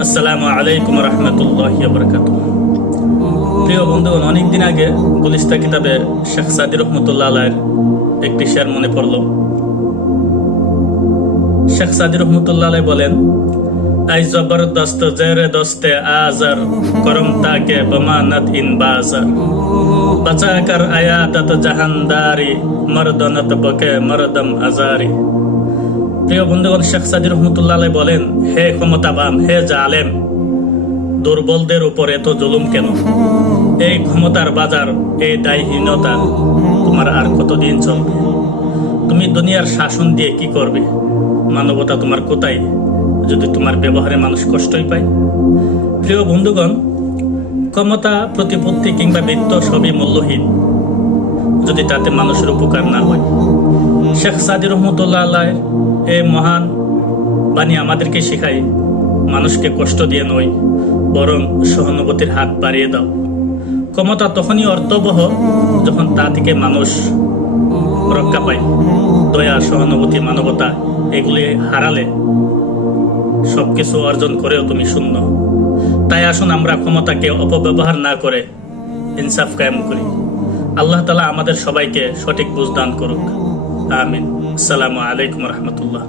আসসালামু আলাইকুম রহমতুল্লাহ বরকাত প্রিয় বন্ধুগণ, অনেকদিন আগে গুলিস্তা কিতাবে শেখ সাদি রহমতুল্লাহ আলায়ের একটি শেয়ার মনে পড়ল। শেখ সাদি রহমতুল্লাহ আলাই বলেন, আই জবরদস্ত জেরে দস্তে আজার, করম তাকে বমানত ইন বাজার। বাচা কর আয়াদত জাহানদারি বকে মরদম আজারি। প্রিয় বন্ধুগণ, শেখ সাদি রহমতুল্লাহ বলেন, হে ক্ষমতাবান, হে জালেম, দুর্বলদের উপর এত জুলুম কেন? এই ক্ষমতার বাজার, এই দায়হীনতা, তোমার আর কতদিন চলবে? তুমি দুনিয়ার শাসন দিয়ে কি করবে? মানবতা তোমার কোথায়? যদি তোমার ব্যবহারে মানুষ কষ্টই পায়? প্রিয় বন্ধুগণ, ক্ষমতা, প্রতিপত্তি কিংবা বৃত্ত সবই মূল্যহীন। যদি তাতে মানুষের উপকার না হয় শেখ সাদি রহমতুল্লাহ আল্লাহ এই মহান বাণী আমাদেরকে শেখায়, মানুষকে কষ্ট দিয়ে নয়, বরং সহানুভূতির হাত বাড়িয়ে দাও। ক্ষমতা তখনই অর্থবহ যখন তা থেকে মানুষ রক্ষা পায়। দয়া, সহানুভূতি, মানবতা এগুলি হারালে সব কিছু অর্জন করেও তুমি শূন্য। তাই আসুন আমরা ক্ষমতাকে অপব্যবহার না করে ইনসাফ কায়েম করি। আল্লাহ তালা আমাদের সবাইকে সঠিক বুঝদান করুক। আমিন আসসালামু আলাইকুম রহমতুল্লাহ